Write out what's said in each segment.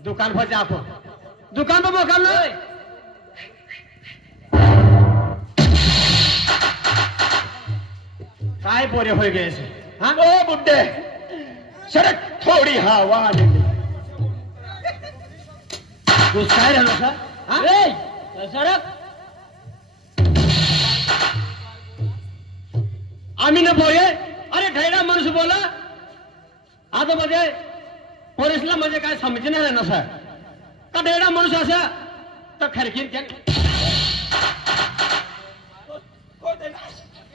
दुकान पर जाको दुकान पर मोकाल लो काय पोरे होय गए से हाँ ओ बुड्ढे सड़क थोड़ी हवा आलेली तू काय राहिलो सा हाँ सडक आम्ही न बोले अरे ढैडा माणूस बोला आता म्हणजे पोलिसला म्हणजे काय समजणार आहे ना सर का ढैडा माणूस असा तर खरकीर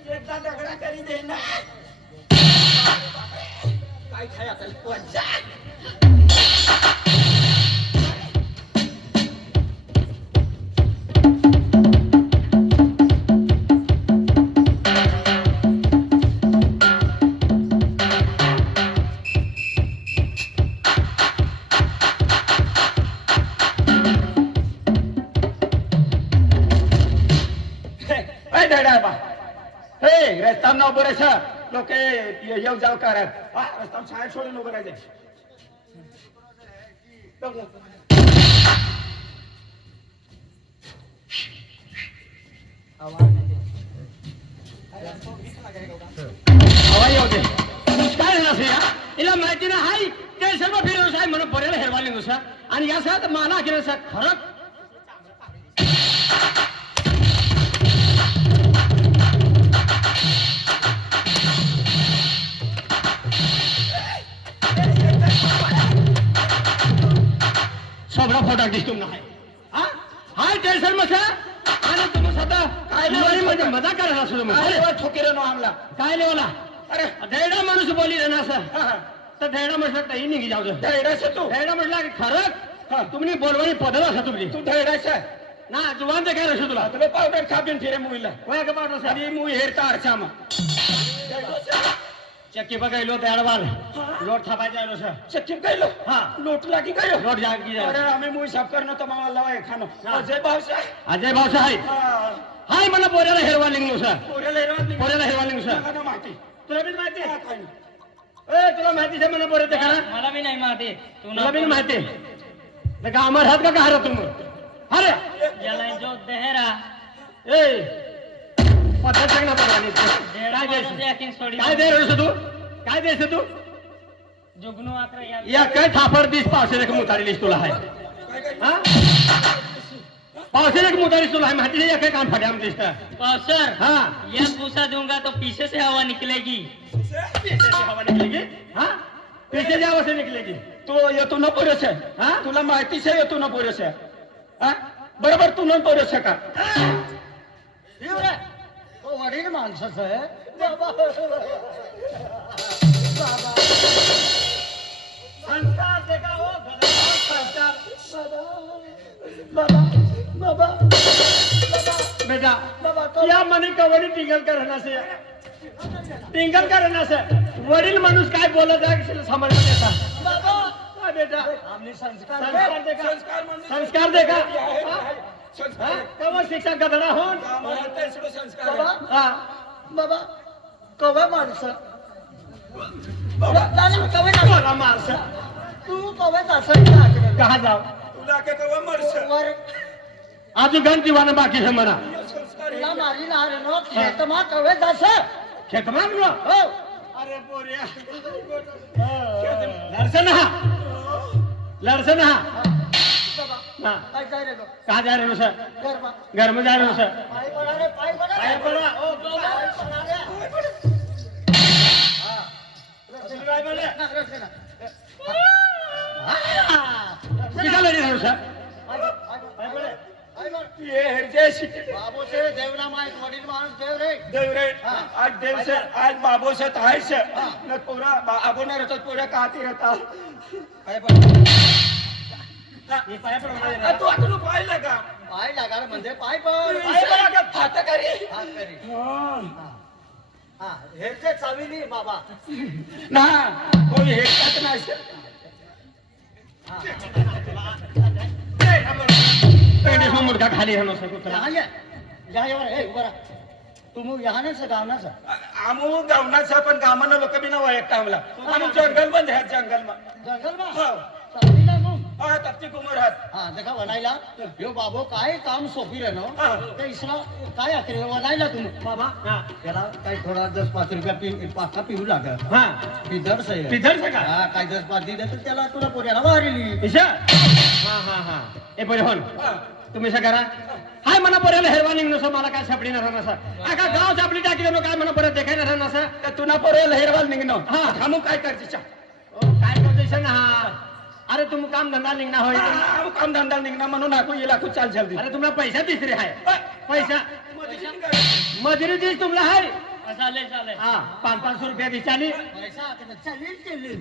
एकदा दगडा करी दे ना काय खाय आता वज्जा रस्ता न उभं राहायचं लोक येऊ जाऊ करत रस्ता शाळेत सोडून उभं राहायचे हवा येऊ दे काय झालं असं या तिला माहिती ना हाय ते सर्व फिरवून साहेब म्हणून बऱ्याला हेरवाली नुसा आणि या साथ मला केलं सर खरंच सोबरा फोटा दिसतो नाही हाय टेन्शन मसा आणि तुम्ही स्वतः काय नाही म्हणजे मजा करायला असतो तुम्ही ठोकेर नो हमला काय लेवला अरे ढेडा माणूस बोली ना असं तर ढेडा म्हटलं काही निघी जाऊ दे ढैडास तू ढेडा म्हटलं की खरंच तुम्ही बोलवानी पदर असा तुमची तू ढैडास ना जुवान ते काय रसू तुला तुला पावडर खाबीन फिरे मुलीला वय का पावडर आणि मुई हेरता अरसामा चक्की बघायलो तयारवाल लोट थापायचा आहे सर चक्की कायलो हा लोट लागी कायो लोट जागी अरे आम्ही मुई साफ करणं तर मला लावाय खाणं अजय भावसा अजय भाऊसा हाय हाय मला पोऱ्याला हेरवा लिंगलो सर पोऱ्याला हेरवत नाही पोऱ्याला हेरवा लिंग सर मला माहिती तुला बी माहिती आहे काय नाही ए तुला माहिती आहे मला पोरे ते करा मला बी नाही माहिती तुला बी माहिती आहे का आम्हाला हात का हारा तुम्ही अरे याला जो देहरा ए पद्धत सांग ना परवानी डेढ़ा माणूस याकिन सोडी काय दे रे तू काय द्यायचं तू जुगनू आत्र या काय थापड दिस पावसाने एक मुतारी लिस्ट तुला आहे हा पावसाने एक मुतारी तुला आहे माहिती नाही काय काम फटे आम दिसत सर हा ये पूसा दूंगा तो पीछे से हवा निकलेगी पीछे से हवा निकलेगी हा पीछे से हवा से निकलेगी तो येतो न पुरेस आहे हा तुला माहितीच आहे येतो न पुरेस आहे हा बरोबर तू न पुरेस आहे का तो वडील माणसाचं आहे संस्कार देखा हो संस्कार बाबा बेटा या मनी कवडी टिंगल का रहना से टिंगल का रहना से वडील माणूस काय बोलत आहे समजलं देता बाबा बेटा आम्ही संस्कार देखा संस्कार देखा कवा शिक्षा गधडा होऊन हा बाबा कवा माणसं बोला माणसं तू कवा असं कहा जाव तुला काय कवा माणसं आजू गण दिवानं बाकी है म्हणा तुला मारी ना रे नो खेतमा कवे जास खेतमान रो हो अरे पोरिया लड़सन हा लड़सन हा हाँ काय जाय रे नो कहाँ जा रहे हो सर गरमा घर में जा रहे हो सर पाय पडा रे पाय पडा पाय पडा ओ पाय पडा रे पाय पडा ना रस्ते ना किती लढी रहे हो सर पाय पडे ये हरजेश बाबू से देवना माय वडील माणूस देव रे देव रे आज देव से आज बाबू से थाय से न पूरा आबो न रहता पूरा काती रहता पाय पडे ये पाय पडा तू आता पाय लगा पाय लगा म्हणजे पाय पड पाय पडा का फाटा करी हात करी हा हेचे चावीली बाबा ना कोई हेटत नाही पेंडे में मुर्गा खाली रहनो से कुछ यहाँ ये यहाँ ये ए बरा तुम यहाँ ने से गावना से आमू गावनाचा पण कामानं लोक बी नवा एक कामला आम्ही जंगल मध्ये आहेत जंगल मध्ये जंगल में हो चावीला मग हा तपती कुमारात हा देखा बनायला यो बाबो काय काम सोपी रे नो हा. ते इसला काय आखरे बनायला तुम्ही बाबा हा त्याला काही थोडा 10-5 रुपया पाका पिऊ लागत हा पिदर से पिझ्झा का हा काय 10-5 दिले तर त्याला तुला पोऱ्याला वारिली ईशा हा हा हा ए बरे होन तुम्ही असं करा हाय म्हणा पर्याला हेरवा निघणं मला काय सापडी ना सर आका गाव सापडी टाकी देणं काय म्हणा परत देखाय ना सर तर तुला पर्याय हेरवाल निघणं हा. थांबू काय करते काय करते ना हा अरे तुम काम धंदा निघणं होय काम धंदा निघणं म्हणून आखू येला खूप चाल जल्दी अरे तुम्हाला पैसा तिसरी आहे पैसा मजुरी तीच तुम्हाला आहे चालेल चालेल हा 500 रुपया दिसाली पैसा आता चालील केली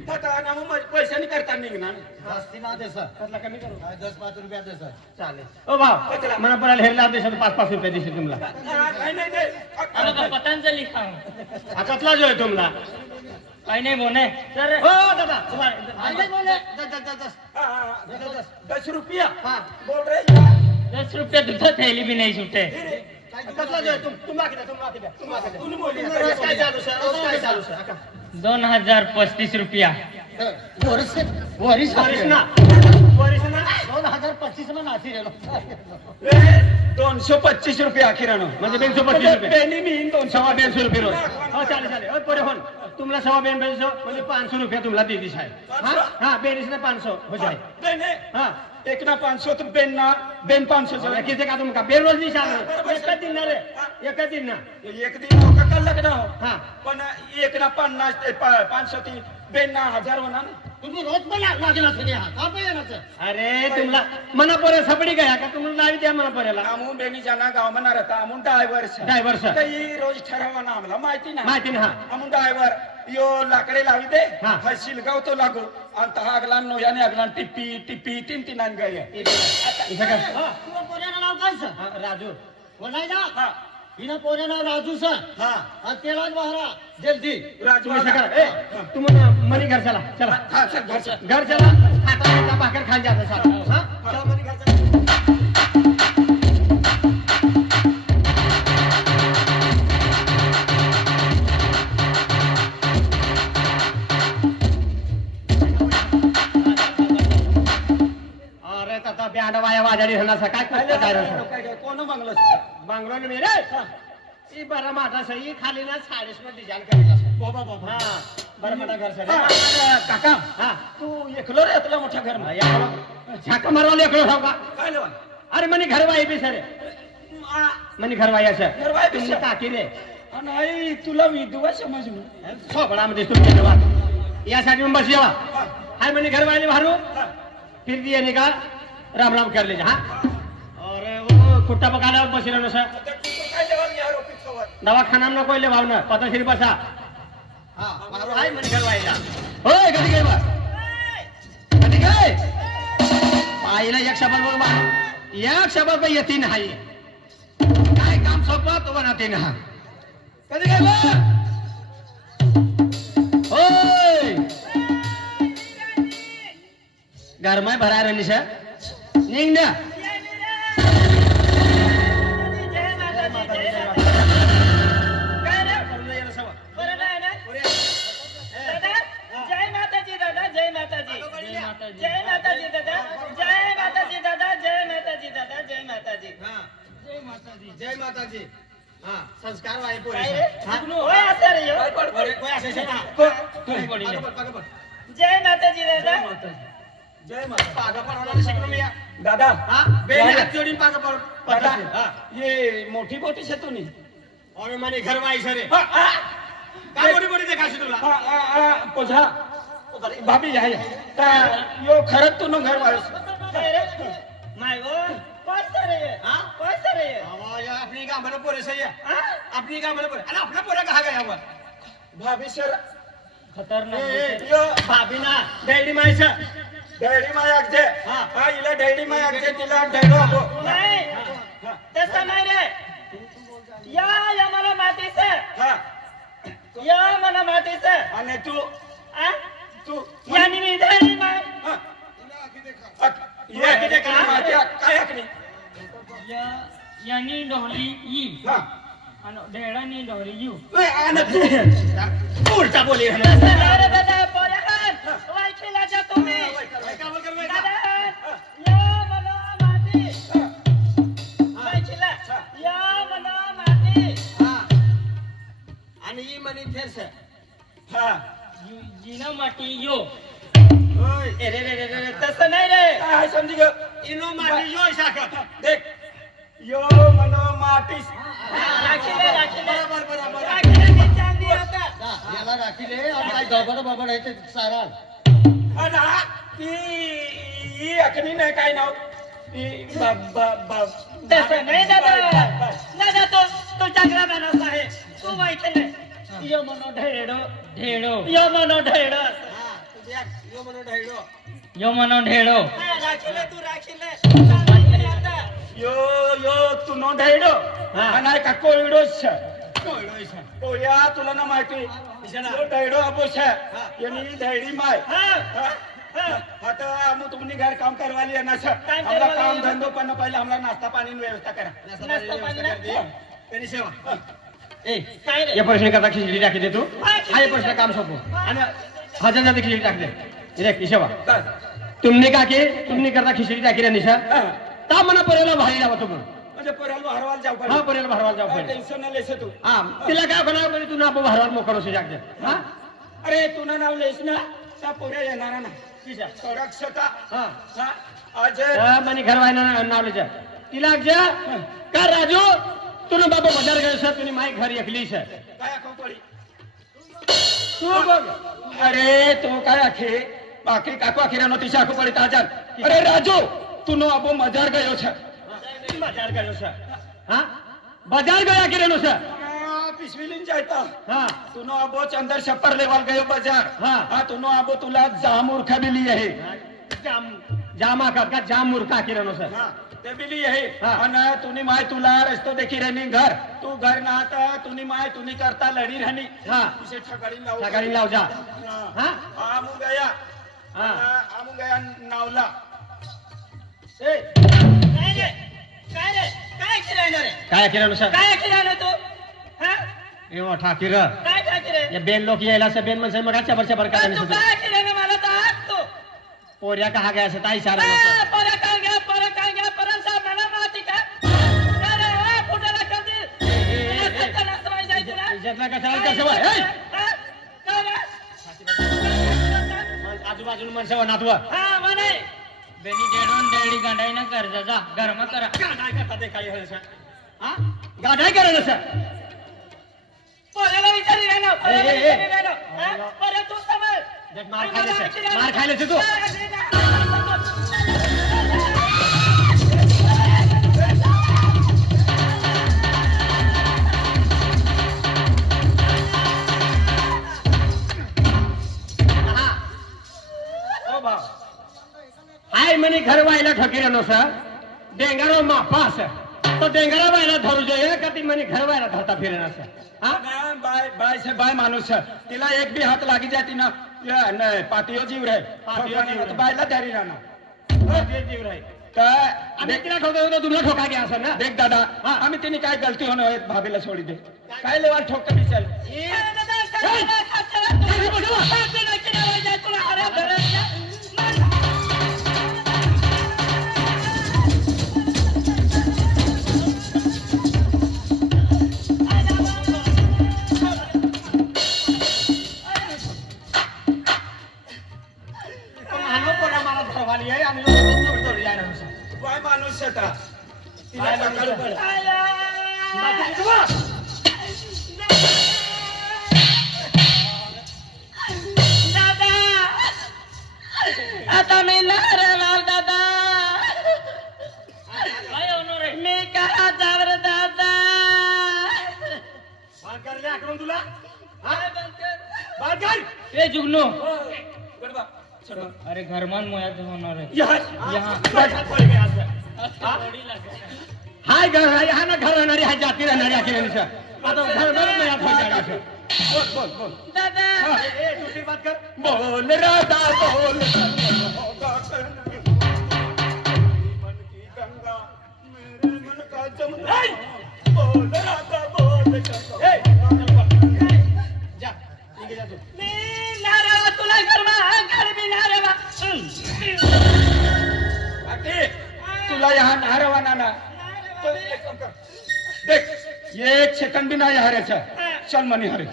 पैशानी करता निघणार जास्ती ना दे सर त्यातला कमी करू 10-5 रुपया दे सर चालेल ओ भाव मला पर्याला हेरला देशात 5-5 रुपये दिसते तुम्हाला अरे बा, पतंजली खाऊ हातातला जो आहे तुम्हाला काही नाही बोने सर हो दादा आले बोले 10 रुपया हा बोल रहे 10 रुपये तुझं थैली भी नाही सुटे हातातला जो आहे तुम्हाला तुम्ही बोली काय चालू सर काय चालू सर 2035 रुपया वरिस वरिस ना 2025 में नाची रे 225 रुपया अखिरानं म्हणजे 225 रुपये पेनी मी 225 रुपये रोज हो चालेल चालेल हो परे होन तुम्हाला 225 म्हणजे 500 रुपये तुम्हाला दे दिस आहे हा बेरीस ना 500 हो जाए हा एक ना 500 तो बेन ना बेन 500 जो किती का तुमका बेरोज दिस आले एकच दिन ना रे एकच दिन ना एक दिन हो का कल लगना हो हा पण एक ना 50 500 ती बेन ना 1000 होना तुम्ही रोज पण लागला सगळे हा का पाहिजे अरे तुम्हाला मना परे सपडी गया का तुम्हाला नावी द्या मना परेला आमू बेनी जाना गाव मना रहता आमू ड्रायव्हर ड्रायव्हर सर काही रोज ठरवा ना आम्हाला माहिती ना माहिती ना हा आमू ड्रायव्हर यो लाकडे लावी दे हा. हा शिलगाव तो लागू आणि तहा अगलान नोयाने अगलान टिप्पी टिप्पी तीन आण गए इथं काय तुला पोऱ्याचं नाव काय सर हा, राजू बोलायला हा हिनं पोऱ्या नाव राजू सर हा आणि त्यालाच बहरा जल्दी राजू तुम्ही असं करा ए तुम्हाला मनी घर चला चला हा सर घर सर घर चला खाता भाकर खायला जाता सर हा चला मनी घर चला अरे तथा ब्यांड वाया वाजाडी होणार काय करतो काय रे कोण मागलं बांगलोर में रे ई बरा माटा सही खाली ना 40 में डिजाइन करेला बाबा बाबा हां बरा माटा घर से काका हां तू एकलो रे इथला मोठ्या घर मध्ये झाका मारवा लेकरो हो का काय लेवा अरे मनी घरवाई बी सर मनी घरवाई असं घरवाई बी तुम्ही सर. काकी रे नाही तुला विधवा समज सोबडा मध्ये तुमच्या जवान यासाठी मग बस येवा हाय मनी घरवाई भारू फिर दिए निकाल राम राम कर लीजिए हाँ और वो खुट्टा पकाना बसी रहना सर काय लेवा मी आरोपी खबर दवाखाना में कोई ले भाव ना पता श्री बसा हा मारो हाय मन करवायला होय कधी काय बा कधी काय पाहिला एक शब्द बघ मारू एक शब्द पे येती नाही काय काम सोपा तो बनाते ना कधी काय बा होय घर में भरा रहनी सर निघ ना जय माताजी दादा जय माताजी जय माताजी दादा जय माताजी दादा जय माताजी दादा जय माताजी जय माताजी हाँ संस्कार वाले पूरे काय रे? होय असं रे ह्यो. कोई ऐसे से ना जय माताजी दादा जय माता पागा पर होना शिकलो मी दादा हाँ बेने हाथ जोड़ी पागा पर दादा हाँ ये मोठी बोटी से तू नहीं और मनी घर वाई सरे हाँ, हाँ, काय मोठी मोठी देखाशी तुला हाँ, हाँ, हाँ, पोझा भाभी आहे ता यो खरंच तू घर वाळस काय रे माय गो कोण रे हाँ? कोण रे आवाज अपनी गांव में पूरे सही है हाँ? अपनी गांव में पूरे अरे अपना पूरा कहाँ गया हुआ भाभी सर खतरनाक यो भाभी ना डेडी माई से डैडी मायाक जे हाँ. हा हिला डैडी मायाक जे तिला डैडो हो नाही तसं नाही रे या मला मातीचं हा या मला मातीचं आणि तू आ? तू यांनी मी धरली माय हा. ये किती काय हकनी यांनी ढोली ई हा आणि ढेडानी ढोली यू ए, आणि तू उल्टा बोली तसं नाही रे दादा पोऱ्याहन. वायखीला जा तुम्ही दादा माटी यो ए रे रे रे रे तसं नाही रे काय आहे समजी ग इनो माटी यो शाखा देख यो मनो माटीस राखीले बरोबर बरोबर राखीले मी चांदी आता याला राखीले आणि काय गबड बबड आहे ते सारा अना ती ही अकनी नाही काय नाव ती तसं नाही दादा दादा तो चांगला माणूस आहे तू माहिती नाही यो मनो ढेडो ढेडो यो मनो ढेडो यो म्हणून ढाईडो यो म्हणून ढेडो राखीले तू राखीले चांदी आता यो यो तू नो ढैडो आणि का कोळडोच कोया तुला ना माहिती यो ढैडो अपोश यानी ढैडी माय आता आम्ही तुम्ही घर काम करवाली है ना सर हमारा काम धंधो पण पहले हमारा नाश्ता पानी की व्यवस्था करा नाश्ता पाणी ना? त्यांनी सेवा ए काय रे या प्रश्न करता खिचडी टाकी दे तू हा ये प्रश्न काम सोपो आणि हजार जाते खिचडी टाक दे रे किशवा तुमने का के तुमने करता खिचडी टाकी रे निशा ता मना परेला भारी लावा तू म्हणजे पराल हरवाल जाऊ हा परेला भरवाल जाऊ पहिले टेन्शन न लेसे तू हा तिला काय कोणा म्हणजे तू ना भरवाल मोकळो से जाग दे हा अरे तू ना नाव लेस ना त्या पोऱ्या येणार ना किशा कडक सता हा आज मनी घर वायना नाव जा तिला जा का राजू तुने बाबा बाजार गए सर तुने माई घर एकली से काय पडी तू बघ अरे तू काय आखे बाकी काको आखिरा नो तिशा को पड़ी ताजर अरे राजू तू नो अबो मजार गयो छे बाजार गयो सर हा बाजार गया कि रेनो सर पिशविलीन जायता हा तू नो अबो चंदर छप्पर लेवल गयो बाजार हाँ। तू नो अबो तुला जाम उरखा भी लिए है जाम जामा का जाम मुर्खा कि रेनो सर ते भी लिए है हाँ। आणि तुनी माय तुला रस्तो देखी रहनी घर तू घर ना आता तुनी माय तुनी करता लड़ी रहनी हा इसे ठगड़ी लाओ सकाळी लाव जा हा आमू गया हा आमू गया नावला ए काय रे काय रे काय खिरायना रे काय किरण सर काय खिरायना तू हा ए मोठा किर काय काय खिरे या बेन लोक यायला से बेन मनसे मग शबर काय तू काय खिरायना मला तर आग तू पोऱ्या कहा गया से ताई सारा परत काय गया परत साहेब मला माहिती का अरे हा फुटाला कधी सत्ता नसवाय जायचं ना इज्जतला कशाला कसं ए हा? काय रे? आजूबाजूला मनसे नातवा हा म्हणे बेनी ढेडोन ढेडी गांडाई ना कर जा गरमा करा गाडाय करता ते काय होय सर हा गाडाय करेल सर पोराला विचारी राहिलो ए, ए, ए. परत तू समज मार खायले से तू हाय म्हणे घर व्हायला ठकीर नो सर डेंगारो मापास तो डेंगारा व्हायला धरू जाईल का ती म्हणे घर व्हायला धरता फिरेन सर हा बाय बाय से बाय माणूस है तिला एक भी हाथ लागी जाती ना नहीं पातियो जीव रहे पातियो जीव रहे. बायला तयारी राहणार जीव राहील तर आम्ही तिला ठोकतो तो तुला ठोका घ्या असं ना देख दादा हा. आम्ही तिने काय गलती होणार भाभीला सोडी दे काय लेवाल ठोक कमी चल बाय माणूस होता तिला टाकायला पडलं. दादा आता मी नारळ दादा काय होणार आहे मी करा जावर दादा तुला ए जुगनो गडबा, चलो. अरे घरमान मोयात होणार आहे यहाँ. हाय घर हा ना घर राहणारी हाय जाती राहणारी आखी राहणी सर आता घर घर में आता जागा सर बोल बोल बोल दादा ए दूसरी बात कर बोल राधा बोल मन की गंगा मेरे मन का जमुना बोल राधा बोल गंगा. ए जा निघे जा तू मी नारळ तुला गरमा घर मी नारळ आके, तुला यहाँ नारवा नाना तो एक काम कर. देख ये एक सेकंड भी नाही हरायचा चल मनी हरे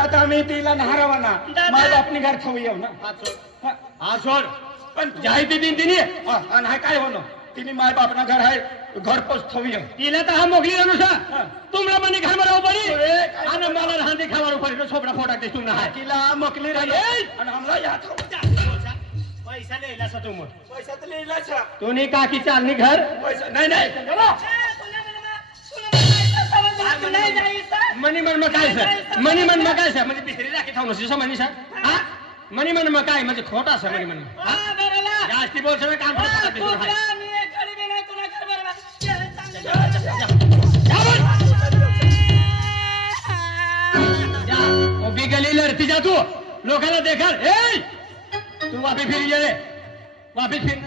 आता आम्ही तिला नाहरावाना माय बापनी घर ठेवू येऊ ना हा सोड पण जाही ती दिन तिने आणि हाय काय होणं तिने माय बापना घर आहे घर पोच ठेवू येऊ तिला तर हा मोगली अनुसार तुमरा मनी घर मध्ये पडी आणि मला लहान देखावर पडी छोपडा फोटा ते तुमना हाय तिला मकली राहिली आणि आम्हाला या पैसा लिहिला सा तुम पैसा तर लिहिलाच तुम्ही काकी चालनी घर पैसा नाही नाही मनी मन मग काय सर मनी मन मग काय सर म्हणजे पिसरी राखी थांबू नसते मनी सर हा मनी मन मग काय म्हणजे खोटा सर मनी मन जास्ती बोल सर काम उभी गली लढती जा तू लोकांना देखाल ए तू वापी फिर ये वापिस फिर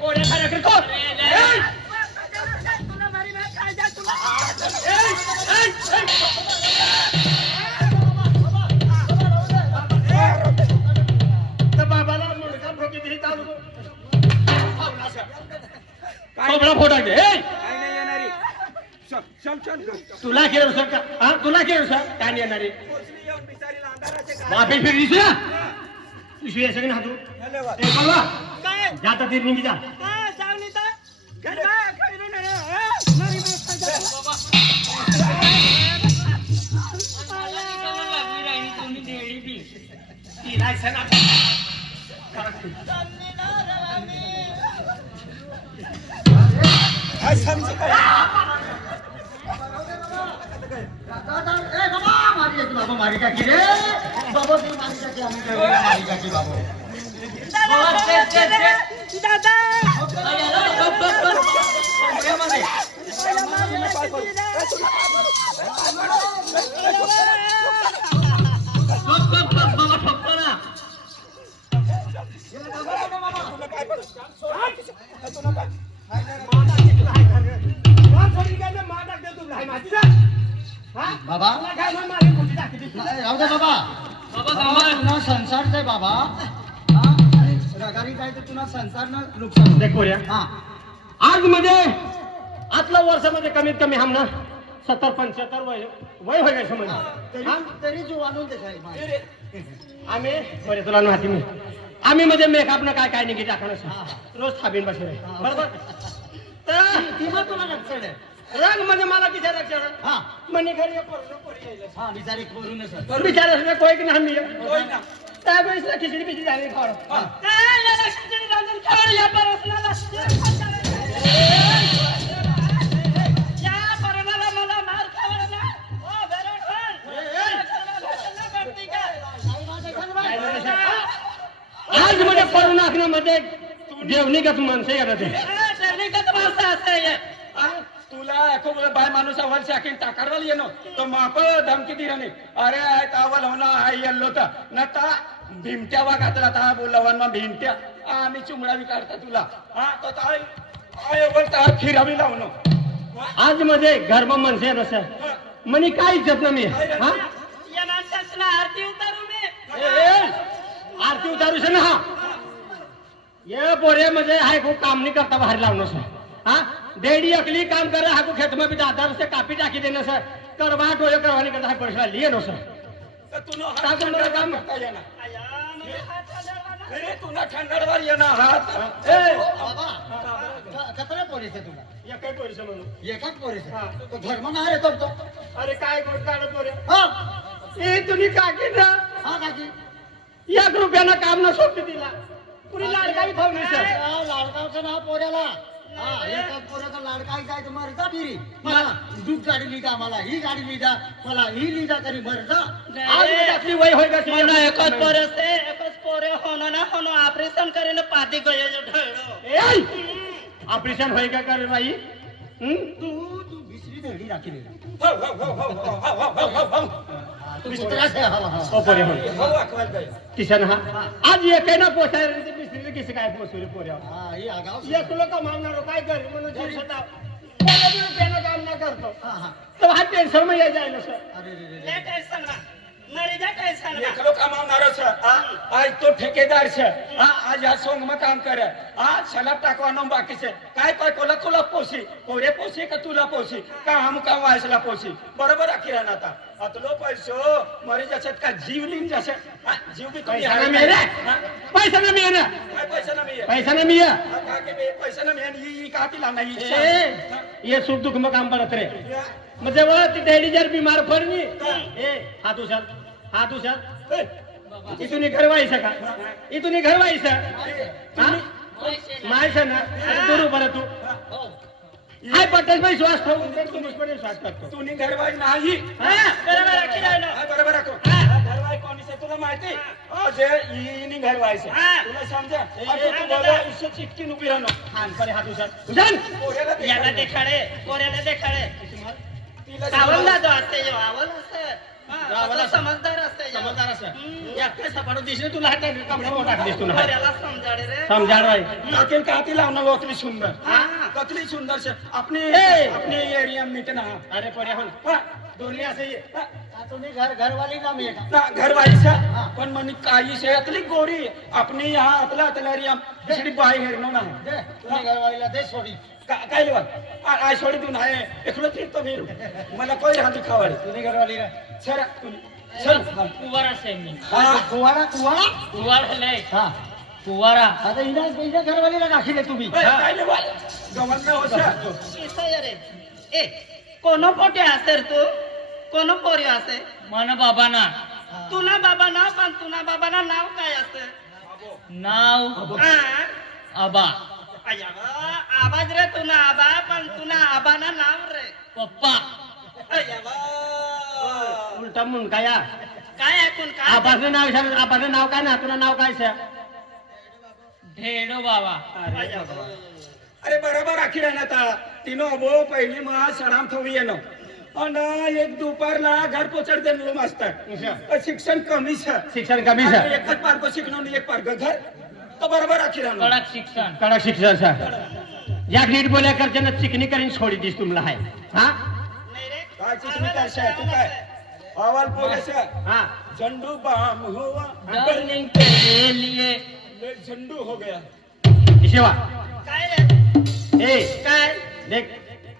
कोण्या खऱ्या करतो बाबाला मुलगा ठोकी दिली चालू कोबडा फोटा दे तुला केलं सर का हा तुला केलं सर काय नाही येणारी वापी फिर दिसू पिशवी आहे सगळी ना तू बाबा जाता ती निघी जा बाबा मारी काकी रे बाबा तू मारी काकी आम्ही मारी काकी बाबा बाबा राहू दे बाबा तुला संसार आहे बाबा रगारी काय तर तुला संसार ना नुकसान देख बोल्या हा आज म्हणजे आतल्या वर्षामध्ये कमीत कमी हम ना 70-75 वय होय समज तरी जीव आणून देखाय आम्ही बरे तुला माहिती मी आम्ही म्हणजे मेकअप न काय काय निघी टाकणं रोज थाबीन बसले बरोबर तर किंवा तुला रक्षण आहे रंग म्हणजे मला किती रक्षण हा मनी घरी पोरं हा बिचारी करूनच बिचारा कोई की नाही त्यावेळेस खिचडी पिचडी झाली खावड आज म्हणजे पडून नाखण्यामध्ये जेवणीगत माणसं येतात तुला खूप बाय माणूस अव्वल शाकीन टाकारवाल येणं तो माप धमकी दिली नाही अरे आय तावल होना आय येल्लो तर न ता भिमट्या वागातला ता बोलवन मा भिमट्या आम्ही चुंगडा बी काढता तुला हा तो ताय आय बोलता फिरावी लावणं आज म्हणजे गरबा माणसं आहे सर म्हणे काय इज्जत ना मी हा आरती उतारू से ना हा ये पोरे म्हणजे हाय खूप काम नाही करता बाहेर लावणं सर हा डेडी अकली काम कर हा को खेत में भी 10 से कापी टाकी देना सर करवा टोले करवाने करता है पैसा लिए नो सर तर तुला टाकून मला काम करता येणार अरे तुला खंडरवर येणार हात बाबा कतरा पोरीस आहे तुला या काय पैसे म्हणून एकाच पोरीस आहे तो धर्म नाही रे तो अरे काय गोष्ट काढत पोरे हा ए तुम्ही काकी ना हा काकी 1 रुपयानं काम न सोडते तिला पुरी लाडकाई ठेवली सर लाडकावचं नाव पोऱ्याला हा एकाच पोऱ्याचा लाडकाई काय तर मरता फिरी मला दूध गाडी लिहिता मला ही गाडी लिहिता मला ही लिहिता तरी मरता आज आपली वय होय का एकच पोरे होनो ना होनो ऑपरेशन करे ना पाती गयो जो ढळो ऑपरेशन होय का करे बाई तू बिसरी धडी राखी हो तू कुत्रास आहे हा ओ पोरे हो हो अकवाल बाई किशन हा आज एक आहे ना पोसायला ते बिसरी किस काय पोसुरी पोऱ्या हा ही आगाव या तुला कमावणार काय कर म्हणून दिवसात रुपयानं काम ना करतो हा हा तर हा टेन्शन मध्ये जायला सर अरे रे रे ले टेन्शन ना नळीचा टेन्शन बा. एकलो कमावणारो छ आज तो ठेकेदार छ आज या सोंग में काम करे आज सलाब टाकवानो बाकी से काय काय कोला कोला पोसी कोरे पोसी का तुला पोसी का हम का वायसला पोसी बरोबर आखी राहणार आता अतलो पैसो मरी जसत का जीव लिन जसे जीव भी तुम्ही पैसा ना मेरे पैसा ना मेरे काय पैसा ना मी पैसा ना मिया का के बे पैसा ना मी ही का तिला नाही ये सुख दुख में काम पड़त रे म्हणजे वो ती डैडी जर बीमार पडली हात उचल इथून घर व्हायचं का इथून घर व्हायचं मायचं ना तू बरं तू हाय पट्टस भाई श्वास ठेवून तू मुझपणे श्वास करतो तुम्ही घरवाई नाही बरोबर आखी राहिलो. बरोबर राखो घरवाई कोणी से तुला माहिती जे इनी घरवाई से तुला समजा तू बोला इससे चिटकी उभी राहणं खानपणे हात उचल पोऱ्याला ते याला देखाडे पोऱ्याला देखाडे तिला सावंदा जो असते जो आवल असते समजदार असते जो. समजदार असं या सपाटो दिसले तुला हात कपडा मोठा टाकलीस तुला पोऱ्याला समजाडे रे. समजाड भाई नाकेल काती लावणं लोकली सुंदर कतली सुंदर से अपने अपने एरिया में मिटना अरे पर्या हो दोन्ही असं ये तुम्ही घरवाली ना मी ना घरवाई से पण मनी काही से अतली गोरी अपने यहाँ अतला अतला एरिया दुसरी बाई हेरनो ना दे तुम्ही घरवालीला दे सोडी काय लेवा आ सोडी तू नाही एकलो तीर्थ भेरू मला कोई राहती खावाडी तुम्ही घरवाली रे सर चल कुवारा से मी कुवारा कुवारा लय हा कुवारा आता हिच्या घरवालीला दाखिले तुम्ही काय लेवा गमन में होशा किसा या रे ए कोनो पोटे असते रे तू कोनो पोरी असते मन बाबाना तुना बाबा नाव पण तुना बाबा नाव काय असते नाव हा आबा अय्या बा, आवाज रे तुना आबा पण तुना आबाना नाव रे पप्पा अय्या बा. उलटा मुंडका या काय ऐकून काय आपाचं नाव सांग आपाचं नाव काय ना तुला नाव काय सर ढेडो बाबा अय्या बा. अरे बरोबर आखी राहणार आता तिनो अबो पहिली महा सराम थोवी येणं आणि एक दुपारला घर पोचड देणलो मास्तर शिक्षण कमी छ शिक्षण कमी सर एकच पार्क शिकणं एक पार्क घर तो बरोबर आखी राहणार कडक शिक्षण कडक शिक्षण सर या नीट बोल्या करते चिकनी करीन सोडी दिस तुम्हाला हाय हा नाही रे काय चिकनी करशा तू काय अवाल पोरेशा हा झंडू बाम हुआ डर्लिंग के लिए झंडू हो गया शिवा काय रे ए काय देख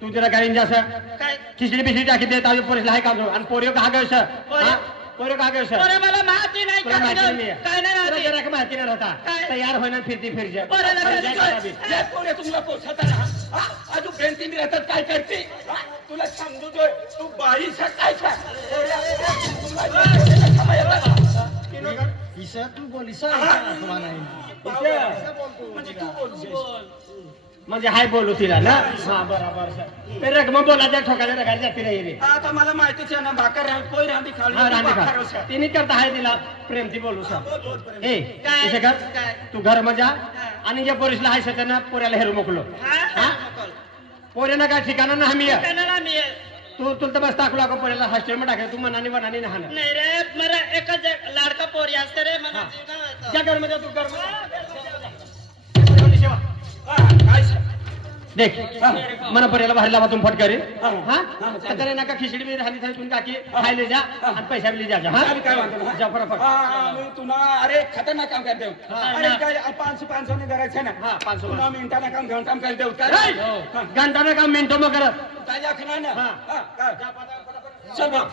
तू जरा गाडीन जा सर काय खिचडी बिचडी टाकी दे ताजू पोरीला हाय काम आणि पोरियो का गयो सर पोरियो? पोरियो का गयो सर पोरे मला माहिती नाही तुला माहिती नाही आहे. काय नाही तुला माहिती जरा का माहिती नाही राहता काय? तयार होईना फिरती फिरच्या पोराला काय दिसतोय? जय पोरे तुमला पोचता ना अजू बेंतीन राहतात काय करते तुला समजू दे तू बाई काय ईशा तू बोल ईशा म्हणजे तू बोलशील म्हणजे हाय बोलू तिला ना हा बरोबर सर ते रकम बोलायच्या ठोकायला रगायला जाते नाही रे आता मला माहितीच आहे ना भाकर राहत कोई राहती हा रांधी खाली का तिने करता हाय तिला प्रेमती बोलू सर ए काय? इसे कर काय? तू घर मध्ये जा आणि जे पोरीसला हाय सर त्यांना पोऱ्याला हेरू मोकलो हा पोऱ्यानं काय ठिकाणा ना आम्ही कॅनडा मी तू तुला तर बस टाकला का पोऱ्याला हॉस्टेल मध्ये टाकलं तू मनाने मनाने नाही हाणं. नाही रे मला एकच एक लाडका पोरी असते रे मला हा. जीव नाव येतं. जा घर मध्ये तू घर काय देख मन पर्याला बाहेर लावा तुम फटकारी हा. हा तर नका खिचडी मी राहिली तर तुम्ही काकी खायले जा आणि पैसा बी जा हा काय म्हणतो ना? जा फटाफट मी तुला अरे खतरनाक काम करते अरे काय 500 ने करायचं ना हा 500 तुला मिनिटानं काम घेऊन काम करते काय ए, घंटानं काम मिनिटं मग करत काय दाखला ना हा. काय चल बा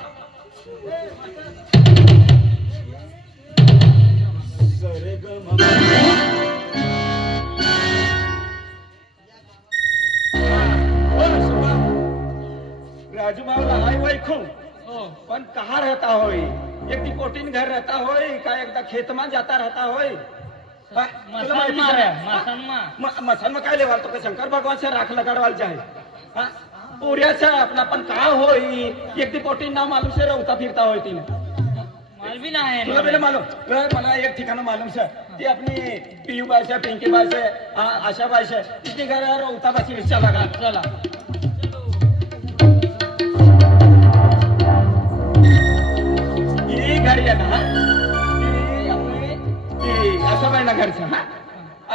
सरे ग म राजू बाबा हाय वैखू पण कहाँ रहता होय एक दी कोटीन घर रहता होय का एकदा खेत में जाता रहता होय मसन में काय लेवाल तो शंकर भगवान से राख लगाडवाल जाए पुऱ्याचा आपला पण का होई एक दी कोटीन ना मालूम से रवता फिरता होय तिने मालवी नाही तुला पहिले मालूम मला एक ठिकाण मालूम से ती अपनी पीयू बाई से पिंकी बाई से आशा बाई से तिथे घर रवता बाची रिक्षा लगा चला घरी आहे ना अशा बाईला घरचं हा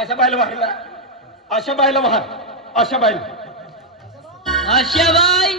अशा बाईला वाहरला अशा बाईला वाहर अशा बाईला आशाबाई